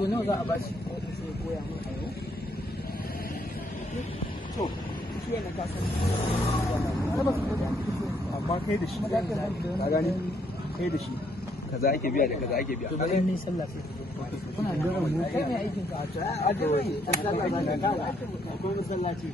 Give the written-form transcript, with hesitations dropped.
to nawa za a ba shi ko sai ya koya mun ayo to shi ne ka san amma kai da shi ka gani kai da shi kaza ake biya da kaza ake biya to bayan ni sallah sai kuna da mu kai ne aikin ka a ta a da sallah ba da akwai masallaci